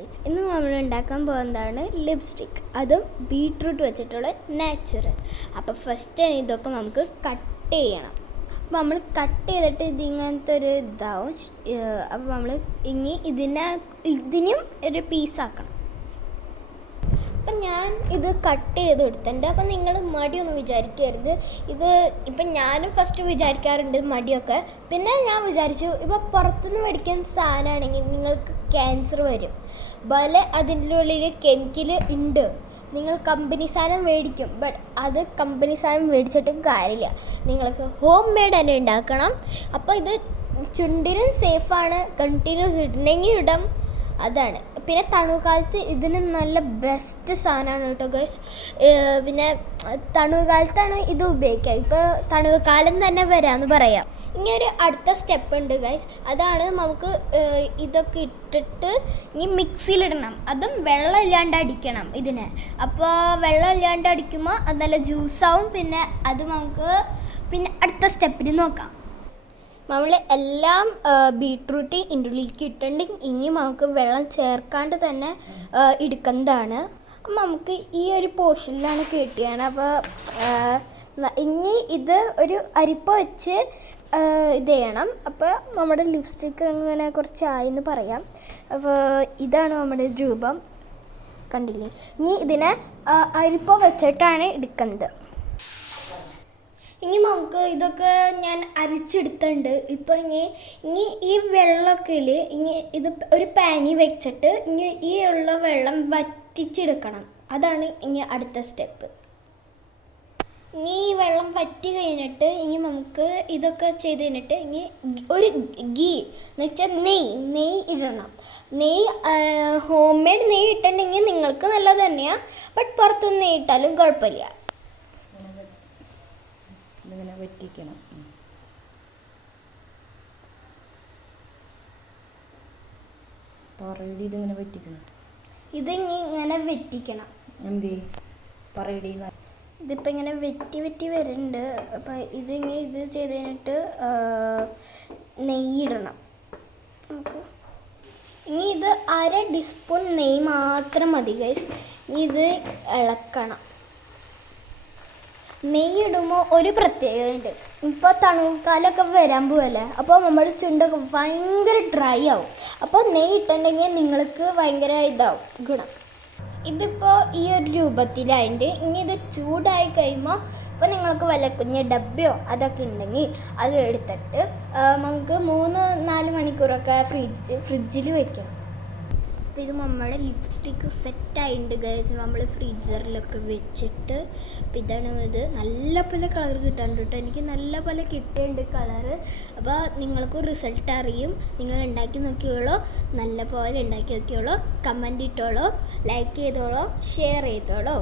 Guys, ഇന്ന് നമ്മൾ ഉണ്ടാക്കാൻ പോകുന്നതാണ് ലിപ്സ്റ്റിക്, അതും ബീട്രൂട്ട് വെച്ചിട്ടുള്ള നാച്ചുറൽ. അപ്പോൾ ഫസ്റ്റ് ഇതൊക്കെ നമുക്ക് കട്ട് ചെയ്യണം. അപ്പോൾ നമ്മൾ കട്ട് ചെയ്തിട്ട് ഇതിങ്ങനത്തെ ഒരു ഇതാവും. അപ്പോൾ നമ്മൾ ഇനി ഇതിനും ഒരു പീസാക്കണം. അപ്പം ഞാൻ ഇത് കട്ട് ചെയ്ത് എടുത്തിട്ടുണ്ട്. അപ്പം നിങ്ങൾ മടിയൊന്നും വിചാരിക്കരുത്. ഇപ്പം ഞാനും ഫസ്റ്റ് വിചാരിക്കാറുണ്ട് മടിയൊക്കെ. പിന്നെ ഞാൻ വിചാരിച്ചു ഇപ്പോൾ പുറത്തുനിന്ന് മേടിക്കുന്ന സാധനമാണെങ്കിൽ നിങ്ങൾക്ക് ക്യാൻസർ വരും. അതിൻ്റെ ഉള്ളിൽ കെമിക്കൽ ഉണ്ട്. നിങ്ങൾ കമ്പനി സാധനം മേടിക്കും, ബട്ട് അത് കമ്പനി സാധനം മേടിച്ചിട്ടും കാര്യമില്ല. നിങ്ങൾക്ക് ഹോം മെയ്ഡ് തന്നെ ഉണ്ടാക്കണം. അപ്പോൾ ഇത് ചുണ്ടിനും സേഫാണ്. കണ്ടിന്യൂസ് ഇടണമെങ്കിൽ ഇടാം, അതാണ്. പിന്നെ തണുപ്പ് കാലത്ത് ഇതിന് നല്ല ബെസ്റ്റ് സാധനമാണ് കേട്ടോ ഗൈസ്. പിന്നെ തണുപ്പ് കാലത്താണ് ഇത് ഉപയോഗിക്കുക. ഇപ്പോൾ തണുപ്പ് കാലം തന്നെ വരാമെന്ന് പറയാം. ഇനി ഒരു അടുത്ത സ്റ്റെപ്പ് ഉണ്ട് ഗൈസ്. അതാണ് നമുക്ക് ഇതൊക്കെ ഇട്ടിട്ട് ഇനി മിക്സിയിലിടണം. അതും വെള്ളം ഇല്ലാണ്ട് അടിക്കണം ഇതിനെ. അപ്പോൾ വെള്ളം ഇല്ലാണ്ട് അടിക്കുമ്പോൾ അത് നല്ല ജ്യൂസാവും. പിന്നെ അത് നമുക്ക് അടുത്ത സ്റ്റെപ്പിന് നോക്കാം. നമ്മൾ എല്ലാം ബീട്രൂട്ട് ഇതിൻ്റെ ഉള്ളിലേക്ക് ഇട്ടിട്ടുണ്ടെങ്കിൽ ഇനി നമുക്ക് വെള്ളം ചേർക്കാണ്ട് തന്നെ എടുക്കുന്നതാണ്. അപ്പം നമുക്ക് ഈ ഒരു പോർഷനിലാണ് കിട്ടിയാണ്. അപ്പോൾ ഇനി ഇത് ഒരു അരിപ്പ വെച്ച് ഇത് ചെയ്യണം. അപ്പോൾ നമ്മുടെ ലിപ്സ്റ്റിക്ക് ഇങ്ങനെ കുറച്ചായെന്ന് പറയാം. അപ്പോൾ ഇതാണ് നമ്മുടെ രൂപം, കണ്ടില്ലേ? ഇനി ഇതിനെ അരിപ്പ വെച്ചിട്ടാണ് എടുക്കുന്നത്. ഇനി നമുക്ക് ഇതൊക്കെ ഞാൻ അരിച്ചെടുത്തിട്ടുണ്ട്. ഇപ്പോൾ ഇനി ഈ വെള്ളമൊക്കെ ഇനി ഇത് ഒരു പാനി വെച്ചിട്ട് ഇനി ഈ ഉള്ള വെള്ളം വറ്റിച്ചെടുക്കണം. അതാണ് ഇനി അടുത്ത സ്റ്റെപ്പ്. ഇനി ഈ വെള്ളം വറ്റി കഴിഞ്ഞിട്ട് ഇനി നമുക്ക് ഇതൊക്കെ ചെയ്ത് കഴിഞ്ഞിട്ട് ഇനി ഒരു ഗീ എന്ന് വെച്ചാൽ നെയ്യ് ഇടണം. ഹോം മെയ്ഡ് നെയ്യ് ഇട്ടിട്ടുണ്ടെങ്കിൽ നിങ്ങൾക്ക് നല്ലത് തന്നെയാണ്. ബട്ട് പുറത്തുനിന്ന് നെയ്യ് ഇട്ടാലും കുഴപ്പമില്ല. ഇതിങ്ങനെ വറ്റിക്കണം. പറയടി, ഇതിങ്ങനെ വറ്റിക്കണം. ഇതിനി ഇങ്ങനെ വറ്റിക്കണം. എന്ത് പറയടി? ഇതിപ്പോൾ ഇങ്ങനെ വെറ്റി വരുന്നുണ്ട്. അപ്പം ഇത് ചെയ്ത് കഴിഞ്ഞിട്ട് നെയ്യിടണം നമുക്ക്. ഇനി ഇത് 1/2 ടീസ്പൂൺ നെയ്യ് മാത്രം മതി ഗൈസ്. ഇനി ഇത് ഇളക്കണം. നെയ്യിടുമ്പോൾ ഒരു പ്രത്യേകത ഉണ്ട്. ഇപ്പോൾ തണുക്കാലമൊക്കെ വരാൻ പോവല്ലേ, അപ്പോൾ നമ്മുടെ ചുണ്ടൊക്കെ ഭയങ്കര ഡ്രൈ ആവും. അപ്പോൾ നെയ്യ് ഇട്ടുണ്ടെങ്കിൽ നിങ്ങൾക്ക് ഭയങ്കര ഇതാവും ഗുണം. ഇതിപ്പോൾ ഈ ഒരു രൂപത്തിലായിട്ട് ഇനി ഇത് ചൂടായി കഴിയുമ്പോൾ ഇപ്പോൾ നിങ്ങൾക്ക് വല്ല കുഞ്ഞ് ഡബ്ബയോ അതൊക്കെ ഉണ്ടെങ്കിൽ അത് എടുത്തിട്ട് നമുക്ക് 3-4 മണിക്കൂറൊക്കെ ഫ്രിഡ്ജിൽ വെക്കണം. അപ്പോൾ ഇത് നമ്മുടെ ലിപ്സ്റ്റിക്ക് സെറ്റായിട്ടുണ്ട് ഗൈസ്. നമ്മൾ ഫ്രീസറിലൊക്കെ വെച്ചിട്ട്. അപ്പോൾ ഇതാണ് ഇത്. നല്ല പോലെ കളർ കിട്ടാണ്ട് കേട്ടോ. എനിക്ക് നല്ല പോലെ കിട്ടിയിട്ടുണ്ട് കളറ്. അപ്പോൾ നിങ്ങൾക്കും റിസൾട്ട് അറിയും. നിങ്ങൾ ഉണ്ടാക്കി നോക്കിയോളൂ, നല്ല പോലെ ഉണ്ടാക്കി നോക്കിയോളൂ. കമൻറ്റ് ഇട്ടോളൂ, ലൈക്ക് ചെയ്തോളൂ, ഷെയർ ചെയ്തോളൂ.